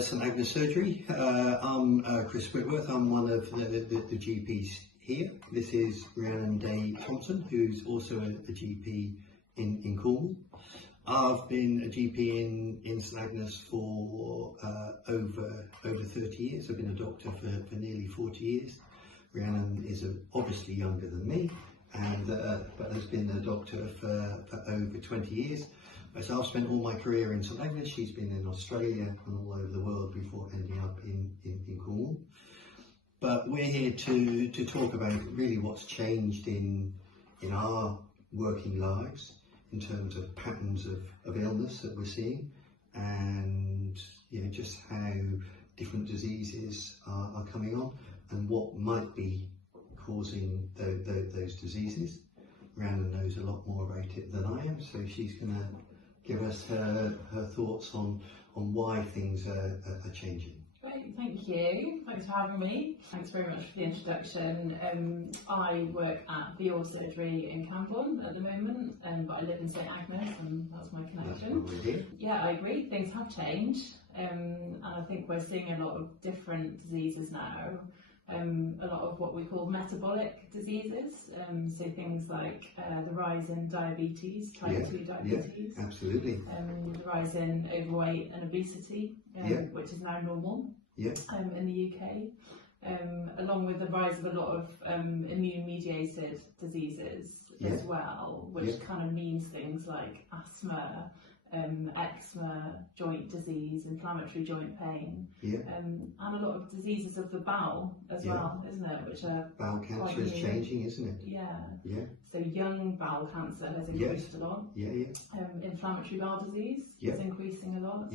St Agnes Surgery. I'm Chris Whitworth. I'm one of the GPs here. This is Rhiannon Day-Thompson, who's also a GP in Cornwall. I've been a GP in St Agnes for over 30 years. I've been a doctor for nearly 40 years. Rhiannon is obviously younger than me, and but has been a doctor for over 20 years. So I've spent all my career in St Agnes. She's been in Australia and all over the world before ending up in Cornwall. But we're here to talk about really what's changed in our working lives in terms of patterns of illness that we're seeing, and just how different diseases are coming on and what might be causing those diseases. Rhiannon knows a lot more about it than I am, so she's going to give us her thoughts on why things are changing. Great, thank you. Thanks for having me. Thanks very much for the introduction. I work at Surgery in Camborne at the moment, but I live in St Agnes, and that's my connection. That's what we're here. Yeah, I agree. Things have changed, and I think we're seeing a lot of different diseases now. A lot of what we call metabolic diseases, so things like the rise in diabetes, type 2 diabetes. Yeah, absolutely. The rise in overweight and obesity, which is now normal in the UK, along with the rise of a lot of immune-mediated diseases as well, which kind of means things like asthma, eczema, joint disease, inflammatory joint pain, and a lot of diseases of the bowel as well, isn't it? Which are bowel cancer is changing, isn't it? Yeah. So young bowel cancer has increased a lot. Inflammatory bowel disease is increasing a lot.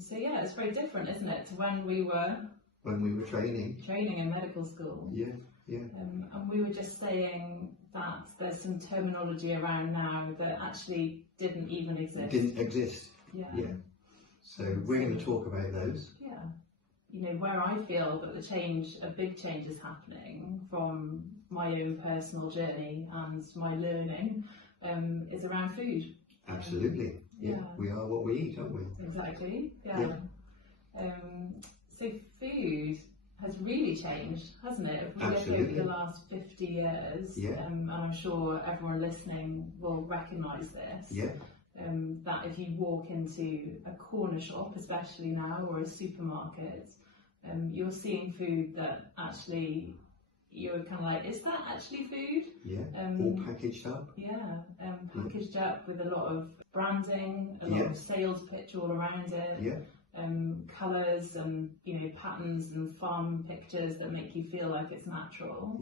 So yeah, it's very different, isn't it, to when we were training in medical school. And we were just saying that there's some terminology around now that actually didn't even exist. So we're going to talk about those. Where I feel that a big change is happening from my own personal journey and my learning is around food. Absolutely. We are what we eat, aren't we? Exactly. So food has really changed, hasn't it? If we look over the last 50 years, and I'm sure everyone listening will recognise this, that if you walk into a corner shop, especially now, or a supermarket, you're seeing food that actually you're kind of like, is that actually food? All packaged up. Packaged up with a lot of branding, a lot of sales pitch all around it. Colours and patterns and farm pictures that make you feel like it's natural,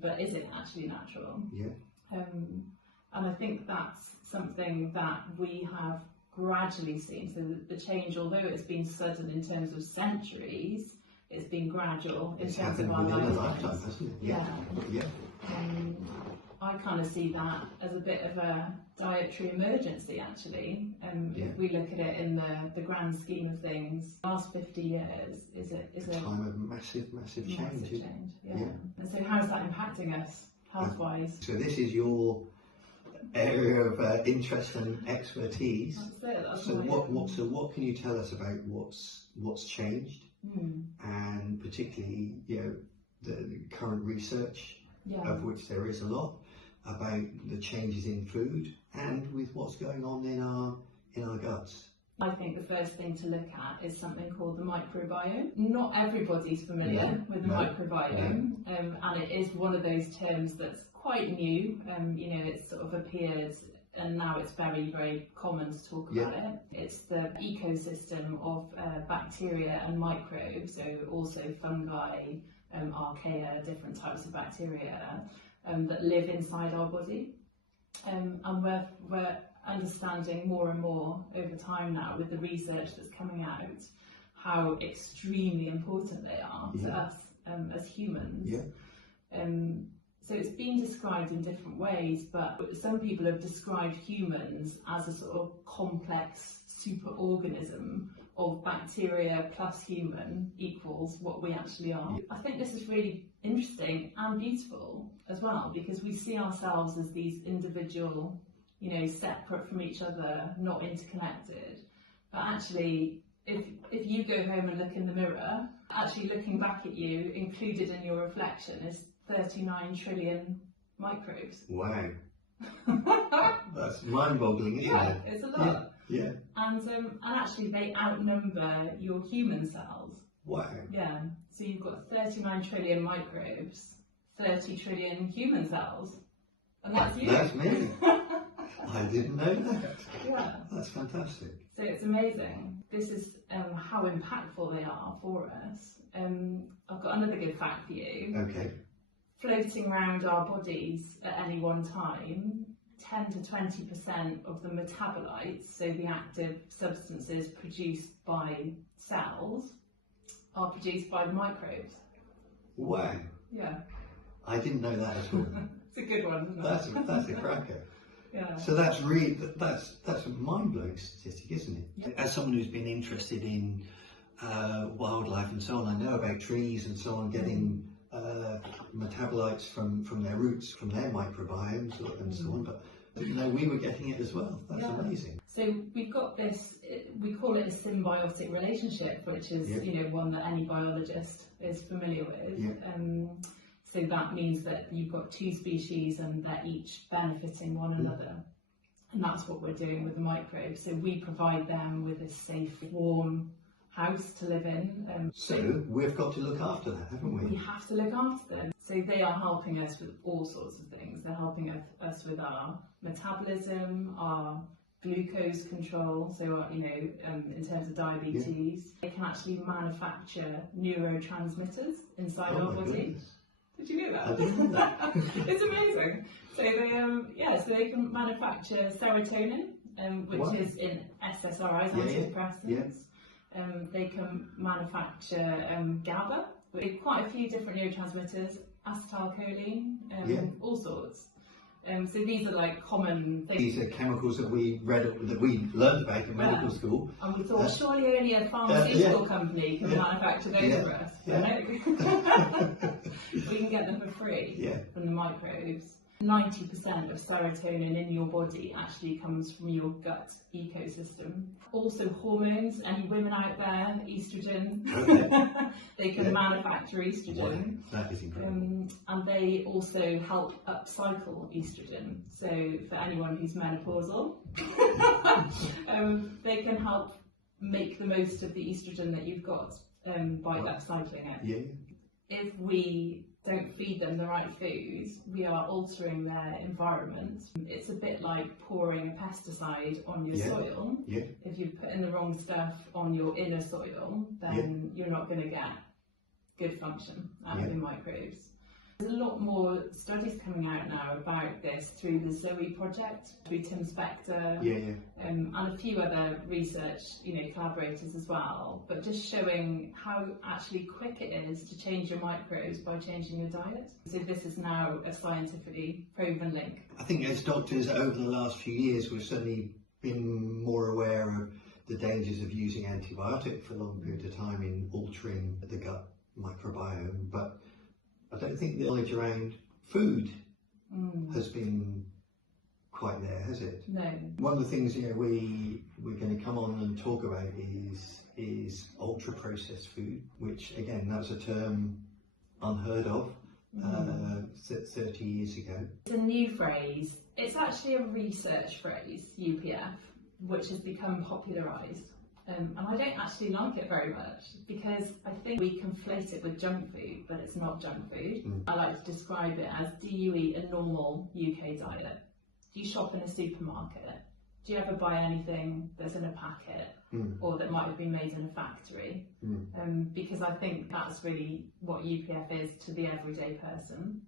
but is it actually natural? And I think that's something that we have gradually seen. So the change, although it's been sudden in terms of centuries, it's been gradual in terms of our lifetimes. I kind of see that as a bit of a dietary emergency, actually. If we look at it in the grand scheme of things, the last 50 years is a time of massive change. And so how's that impacting us health-wise? So this is your area of interest and expertise. That's so what can you tell us about what's changed, and particularly the current research, of which there is a lot, about the changes in food and with what's going on in our guts? I think the first thing to look at is something called the microbiome. Not everybody's familiar with the microbiome, and it is one of those terms that's quite new. It's sort of appeared, and now it's very, very common to talk about it. It's the ecosystem of bacteria and microbes, so also fungi, archaea, different types of bacteria that live inside our body. And we're understanding more and more over time now, with the research that's coming out, how extremely important they are to us as humans. So it's been described in different ways, but some people have described humans as a sort of complex superorganism of bacteria plus human equals what we actually are. I think this is really interesting and beautiful as well, because we see ourselves as these individual, separate from each other, not interconnected. But actually, if you go home and look in the mirror, actually looking back at you, included in your reflection, is 39 trillion microbes. Wow. That's mind-boggling, isn't it? It's a lot. Yeah. And actually they outnumber your human cells. Wow. Yeah. So you've got 39 trillion microbes, 30 trillion human cells. And that's you. That's me. I didn't know that. Yeah. That's fantastic. So it's amazing. This is how impactful they are for us. I've got another good fact for you. Okay. Floating around our bodies at any one time, 10 to 20% of the metabolites, so the active substances produced by cells, are produced by microbes. Wow. Yeah. I didn't know that at all. It's a good one, isn't it? That's a cracker. Yeah. So that's really that's a mind-blowing statistic, isn't it? Yeah. As someone who's been interested in wildlife and so on, I know about trees and so on getting metabolites from their roots, from their microbiomes and so on, but I didn't know we were getting it as well. That's amazing. So we've got this, we call it a symbiotic relationship, which is one that any biologist is familiar with. Yeah. So that means that you've got two species and they're each benefiting one another. And that's what we're doing with the microbes. So we provide them with a safe, warm house to live in. So we've got to look after that, haven't we? We have to look after them. So they are helping us with all sorts of things. They're helping us with our metabolism, our glucose control, so in terms of diabetes. They can actually manufacture neurotransmitters inside our body. Goodness. Did you know that? I didn't know that. It's amazing. So they can manufacture serotonin, which is in SSRIs, antidepressants. They can manufacture GABA, with quite a few different neurotransmitters, acetylcholine, all sorts. So these are like common things. These are chemicals that we learned about in medical school. And we thought surely only a pharmaceutical company can manufacture those for us. We can get them for free from the microbes. 90% of serotonin in your body actually comes from your gut ecosystem. Also hormones, any women out there, estrogen, they can manufacture estrogen. Wow, that is incredible. And they also help upcycle estrogen. So for anyone who's menopausal, they can help make the most of the estrogen that you've got by upcycling it. Yeah. If we don't feed them the right foods, we are altering their environment. It's a bit like pouring a pesticide on your soil. Yeah. If you put in the wrong stuff on your inner soil, then you're not going to get good function out of the microbes. There's a lot more studies coming out now about this through the Zoe project, through Tim Spector, and a few other research, collaborators as well. But just showing how actually quick it is to change your microbes by changing your diet. So this is now a scientifically proven link. I think as doctors over the last few years, we've certainly been more aware of the dangers of using antibiotic for a long period of time in altering the gut microbiome, but I don't think the knowledge around food has been quite there, has it? No. One of the things we're going to come on and talk about is ultra processed food, which again that's a term unheard of 30 years ago. It's a new phrase. It's actually a research phrase, UPF, which has become popularised. And I don't actually like it very much because I think we conflate it with junk food, but it's not junk food. I like to describe it as, do you eat a normal UK diet? Do you shop in a supermarket? Do you ever buy anything that's in a packet or that might have been made in a factory? Because I think that's really what UPF is to the everyday person.